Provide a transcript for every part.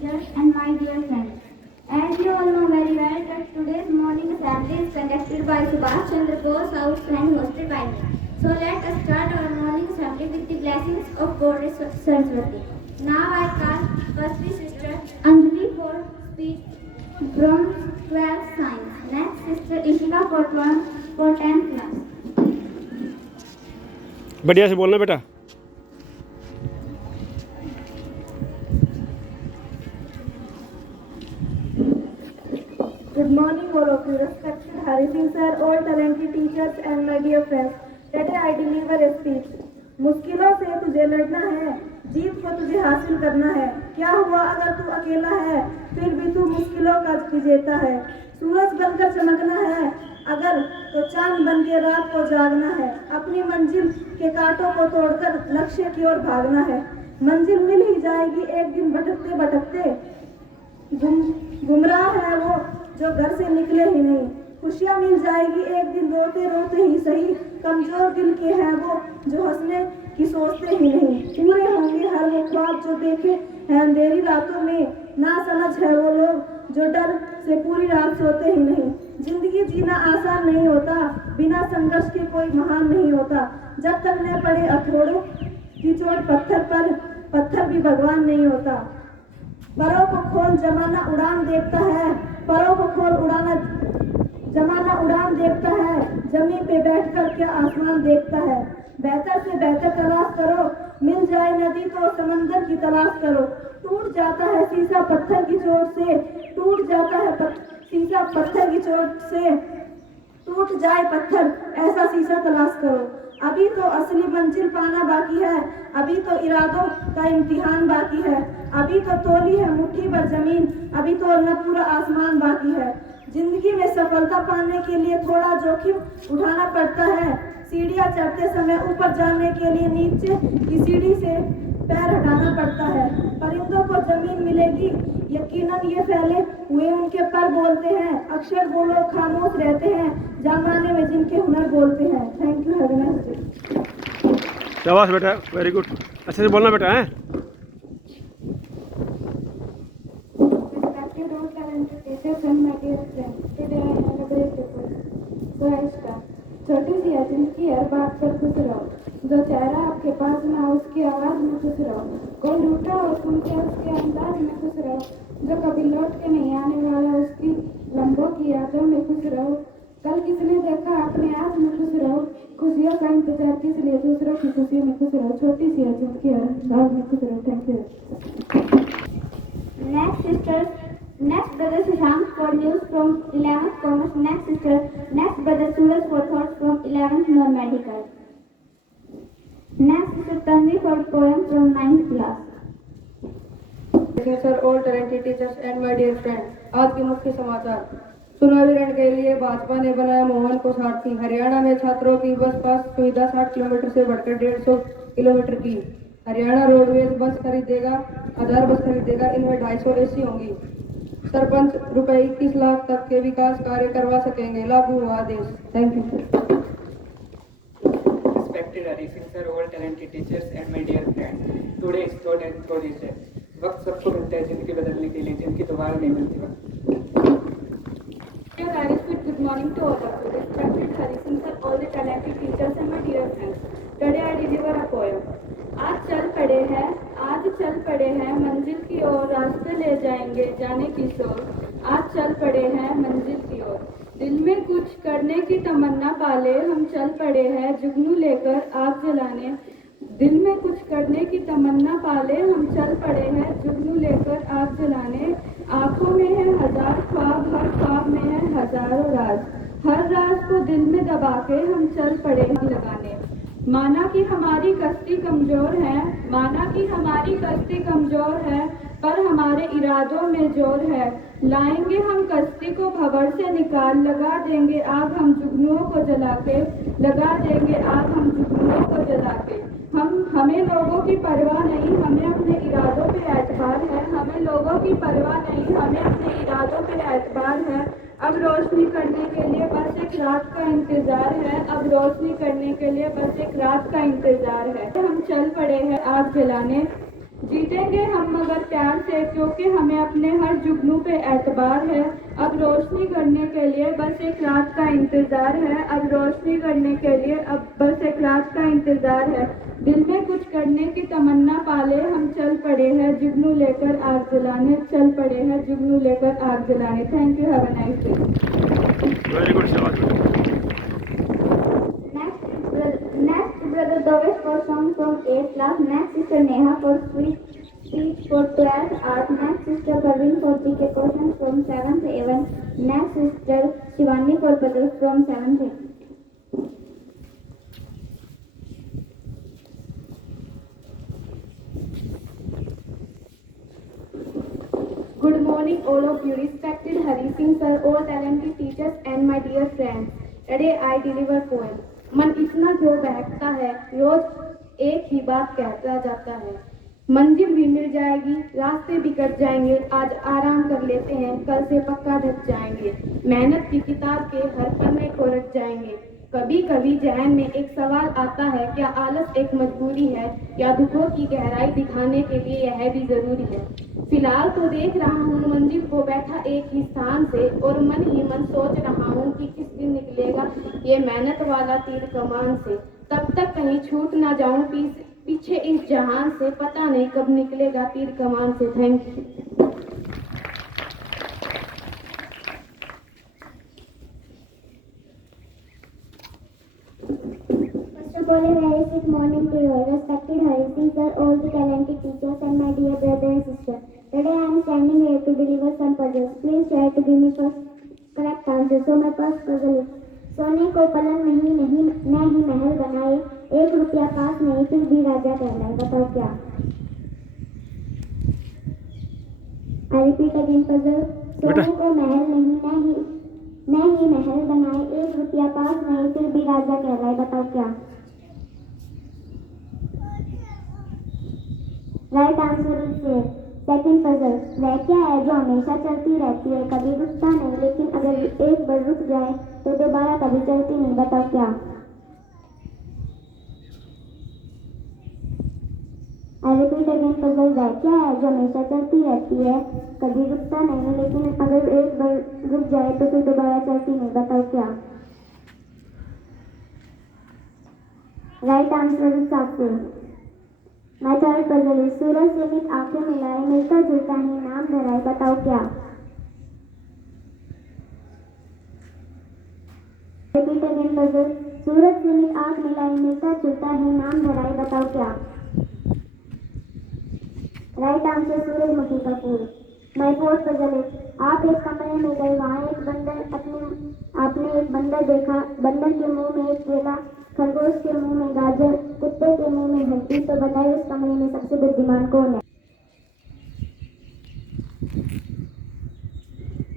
teachers, and my dear friends. As you all know very well that today's morning assembly is conducted by Subhash Chandra Bose House and hosted by me. So let us start our morning assembly with the blessings of Goddess Saraswati. Now I call firstly Sister Anjali for speech from 12th Science. Next Sister Ishika for 10th class. बढ़िया से बोलना बेटा। Good morning, all of you, respected Hari Singh sir, all talented teachers and my dear friends. Today I deliver a speech. मुश्किलों से तुझे लड़ना है, जीत को तुझे हासिल करना है। क्या हुआ अगर तू अकेला है, फिर भी तू मुश्किलों का विजेता है। सूरज बनकर चमकना है, अगर तो चांद बन के रात को जागना है। अपनी मंजिल के कांटों को तोड़कर लक्ष्य की ओर भागना है। मंजिल मिल ही जाएगी एक दिन, भटकते भटकते गुमराह है वो जो घर से निकले ही नहीं। खुशियाँ मिल जाएगी एक दिन, रोते रोते ही सही। कमजोर दिल के हैं वो जो हंसने की सोचते ही नहीं। पूरे होंगे हर वो ख्वाब जो देखे हैं अंधेरी रातों में। ना समझ है वो लोग जो डर से पूरी रात सोते ही नहीं। जिंदगी जीना आसान नहीं होता, बिना संघर्ष के कोई महान नहीं होता। जब तक न पड़े हथौड़ों की चोट पत्थर पर, पत्थर भी भगवान नहीं होता। परों को खोल जमाना उड़ान देखता है, परों को खोल उड़ाना जमाना उड़ान देखता है। जमीन पे बैठकर क्या आसमान देखता है। बेहतर से बेहतर तलाश करो, मिल जाए नदी तो समंदर की तलाश करो। टूट जाता है शीशा पत्थर की चोट से, टूट जाता है शीशा पत्थर की चोट से। टूट जाए पत्थर ऐसा शीशा तलाश करो। अभी तो असली मंजिल पाना बाकी है, अभी तो इरादों का इम्तिहान बाकी है। अभी तो तोली है मुट्ठी भर जमीन, अभी तो न पूरा आसमान बाकी है। जिंदगी में सफलता पाने के लिए थोड़ा जोखिम उठाना पड़ता है। सीढ़ियाँ चढ़ते समय ऊपर जाने के लिए नीचे की सीढ़ी से पैर हटाना पड़ता है। परिंदों को जमीन मिलेगी यकीनन ये फैले हुए उनके पर बोलते हैं। अक्षर वो लोग खामोश रहते हैं जमाने में जिनके हुनर बोलते हैं। Thank you, have a nice day. शाबाश बेटा, वेरी गुड। अच्छे से बोलना बेटा है। Respected all talented teachers and my dear friends, today I have a great report. So I start. छोटी सी है जिनकी हर बात पर खुश रहो, जो चेहरा आपके पास ना हो उसकी आवाज में खुश रहो। कोई रूठा हो सुन के उसके अंदाज में खुश रहो, जो कभी लौट के नहीं आने वाला उसकी लम्बों की यादों में खुश रहो। कल किसने देखा अपने आप में खुश रहो, खुशियों का इंतजार किस लिए, दूसरों की खुशी में खुश रहो। छोटी सी है जिनकी हर बात में खुश रहो। Thank you. Next brother Shashank for news from 11th Commerce. Next brother Suraj for thoughts from 11th Non-Medical. Next Sister Tanvi for poem from 9th class. Sir, all talented teachers and my dear friends, आज के मुख्य समाचार। चुनावी के लिए भाजपा ने बनाया मोहन को सारथी। हरियाणा में छात्रों की बस पास सुविधा 60 किलोमीटर से बढ़कर 150 किलोमीटर की। हरियाणा रोडवेज बस खरीदेगा, 1000 बस खरीदेगा, इनमें 250 एसी होंगी। सरपंच ₹21 लाख तक के विकास कार्य करवा सकेंगे, लागू हुआ आदेश। Thank you. Respected Hari Singh sir, all talented teachers and my dear friends, today is thought and thought is day. वक्त सबको मिलता है जिंदगी बदलने के लिए, जिनकी दोबारा नहीं मिलती वक्त। Dear Arishit, good morning to all of you. Respected Hari Singh sir, all the talented teachers and my dear friends. Today I deliver a poem. आज चल पड़े हैं मंजिल की ओर, रास्ते ले जाएंगे जाने की सोच। आज चल पड़े हैं मंजिल की ओर, दिल में कुछ करने की तमन्ना पाले। हम चल पड़े हैं जुगनू लेकर आग जलाने। दिल में कुछ करने की तमन्ना पाले, हम चल पड़े हैं जुगनू लेकर आग जलाने। आंखों में है हजार ख्वाब, हर ख्वाब में है हजारों राज। हर राज को दिल में दबा के हम चल पड़े हैं लगाने। माना कि हमारी कश्ती कमजोर है, पर हमारे इरादों में जोर है। लाएंगे हम कश्ती को भंवर से निकाल, लगा देंगे आग हम जुगनुओं को जला के। हमें लोगों की परवाह नहीं, हमें अपने इरादों पे एतबार है। अब रोशनी करने के लिए बस एक रात का इंतजार है। हम चल पड़े हैं आग जलाने। जीतेंगे हम मगर प्यार से, क्योंकि हमें अपने हर जुगनू पे एतबार है। अब रोशनी करने के लिए बस एक रात का इंतजार है। अब रोशनी करने के लिए अब बस एक रात का इंतजार है। दिल में कुछ करने की तमन्ना पाले हम चल पड़े हैं जुगनू लेकर आग जलाने, चल पड़े हैं जुगनू लेकर आग जलाने। Thank you, have a nice day. Very good, शाबाश बेटा। Next, brother Dovesh for song from 8th class. Next, sister Neha for sweet speech for 12th art. Next, sister Parveen for GK questions from 7th A1. Next, sister Shivani for puzzles from 7th A. Good morning, all of you, respected Hari Singh sir, all talented teachers, and my dear friends. Today I deliver poem. मन इतना क्यों बहकता है, रोज एक ही बात कहता जाता है। मंजिल भी मिल जाएगी, रास्ते भी कट जाएंगे, आज आराम कर लेते हैं, कल से पक्का ढक जाएंगे। मेहनत की किताब के हर पन्ने को रट जाएंगे। कभी कभी जहन में एक सवाल आता है, क्या आलस एक मजबूरी है, या दुखों की गहराई दिखाने के लिए यह भी जरूरी है। फिलहाल तो देख रहा हूँ मंजिल को बैठा एक ही स्थान से, और मन ही मन सोच रहा हूँ कि किस दिन निकलेगा ये मेहनत वाला तीर कमान से। तब तक कहीं छूट ना जाऊं पीछे इस जहान से, पता नहीं कब निकलेगा तीर कमान से। Thank you. First of all, a very good morning to you, respected Hari Singh sir, all the talented teachers, and my dear brother and sister. Today I am standing here to deliver some puzzles. Please try to give me first correct answer. So my first puzzle is: सोने को पलंग नहीं महल बनाए, 1 रुपया पास नहीं फिर भी राजा कहलाए। बताओ क्या? I repeat again puzzle. सोने को महल नहीं महल बनाए, 1 रुपया पास नहीं फिर भी राजा कहलाए। बताओ क्या? Right answer is second puzzle. वह क्या है जो हमेशा चलती रहती है, कभी रुकता नहीं, लेकिन अगर एक बार रुक जाए तो दोबारा कभी चलती नहीं। बताओ क्या? I repeat again puzzle. वह क्या है जो हमेशा चलती रहती है, कभी रुकता नहीं, लेकिन अगर एक बार रुक जाए तो फिर दोबारा चलती नहीं। बताओ क्या? राइट आंसर इज साफे। माय थर्ड पजल इज: सूरज से मित आंखें मिलाए, मिलता जुलता ही नाम धराए। बताओ क्या? Repeat again puzzle. सूरज से मित आंख मिलाए, मिलता जुलता ही नाम धराए। बताओ क्या? राइट आंसर सूरजमुखी का फूल। माय फोर्थ पजल इज: आप एक कमरे में गए, वहाँ एक बंदर आपने एक बंदर देखा, बंदर के मुंह में एक केला, खरगोश के मुंह में गाजर, कुत्ते के मुंह में हड्डी। तो बताइए उस कमरे में सबसे बुद्धिमान कौन है?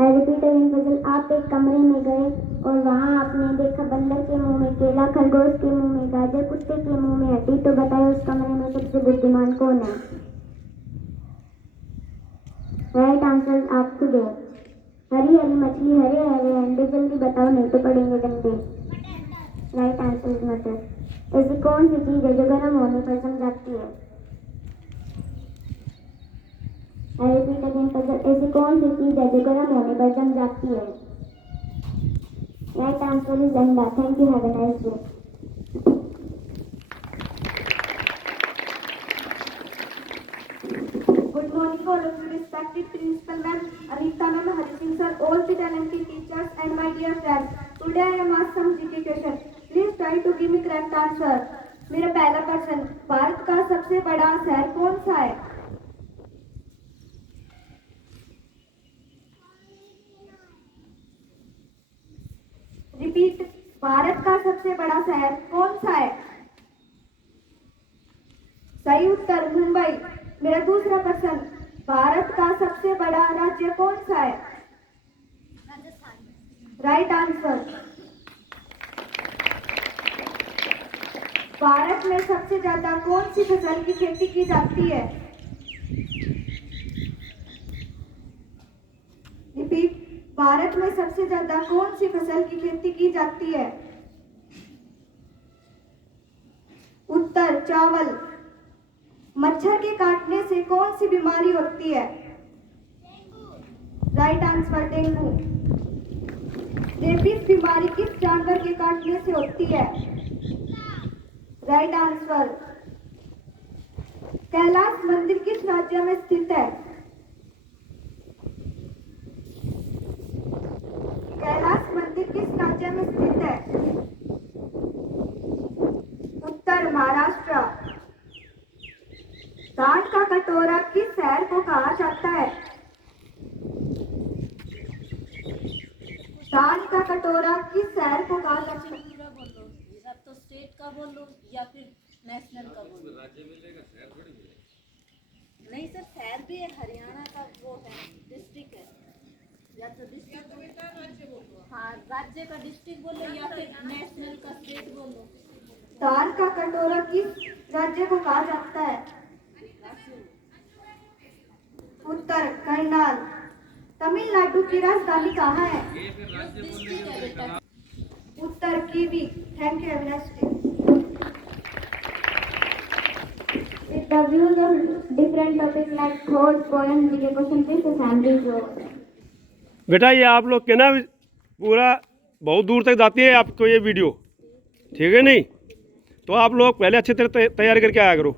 I repeat again puzzle. आप एक कमरे में गए और वहाँ आपने देखा बंदर के मुंह में केला, खरगोश के मुंह में गाजर, कुत्ते के मुंह में हड्डी। तो बताइए उस कमरे में सबसे बुद्धिमान कौन है? राइट आंसर आपको दो। हरी हरी मछली, हरे हरे अंडे, जल्दी बताओ नहीं तो पड़ेंगे डंडे। राइट आंसर इज मटर। ऐसी कौन सी चीज है जो गर्म होने पर जम जाती है? I repeat again puzzle. ऐसी कौन सी चीज है जो गर्म होने पर जम जाती है? राइट आंसर इज अंडा। Thank you, have a nice day. Good morning, all of you, respected principal ma'am, Anita ma'am, Hari Singh sir, all the talented teachers, and my dear friends. Today I am asked some GK questions. Please try to give me correct answer. मेरा पहला प्रश्न: भारत का सबसे बड़ा शहर कौन सा है? रिपीट, भारत का सबसे बड़ा शहर कौन सा है? सही उत्तर मुंबई। मेरा दूसरा प्रश्न: भारत का सबसे बड़ा राज्य कौन सा है? Right answer. भारत में सबसे ज्यादा कौन सी फसल की खेती की जाती है? रिपीट, भारत में सबसे ज्यादा कौन सी फसल की खेती की जाती है? उत्तर चावल। मच्छर के काटने से कौन सी बीमारी होती है? Right answer dengue. रेबीज बीमारी किस जानवर के काटने से होती है? Right answer. कैलाश मंदिर किस राज्य में स्थित है? कैलाश मंदिर किस राज्य में स्थित है? उत्तर महाराष्ट्र। दान का कटोरा किस शहर को कहा जाता है? दान का कटोरा किस शहर को कहा जाता है? या तो स्टेट का बोलो या फिर नेशनल का बोलो। नहीं सर, शहर भी है, हरियाणा का वो है, डिस्ट्रिक्ट है। या तो डिस्ट्रिक्ट, हाँ राज्य का डिस्ट्रिक्ट बोलो या फिर नेशनल का स्टेट बोलो। दान का कटोरा किस राज्य को कहा जाता है? उत्तर करनाल। तमिलनाडु की राजधानी कहाँ है? डिस्ट्रिक्ट है बेटा। उत्तर कीवी। Thank you Avinash ji. With the views of different topics like thoughts, poems, GK question, please assembly is over. बेटा ये आप लोग के ना पूरा बहुत दूर तक जाती है आपको ये वीडियो, ठीक है नहीं? तो आप लोग पहले अच्छी तरह तैयारी करके आया करो।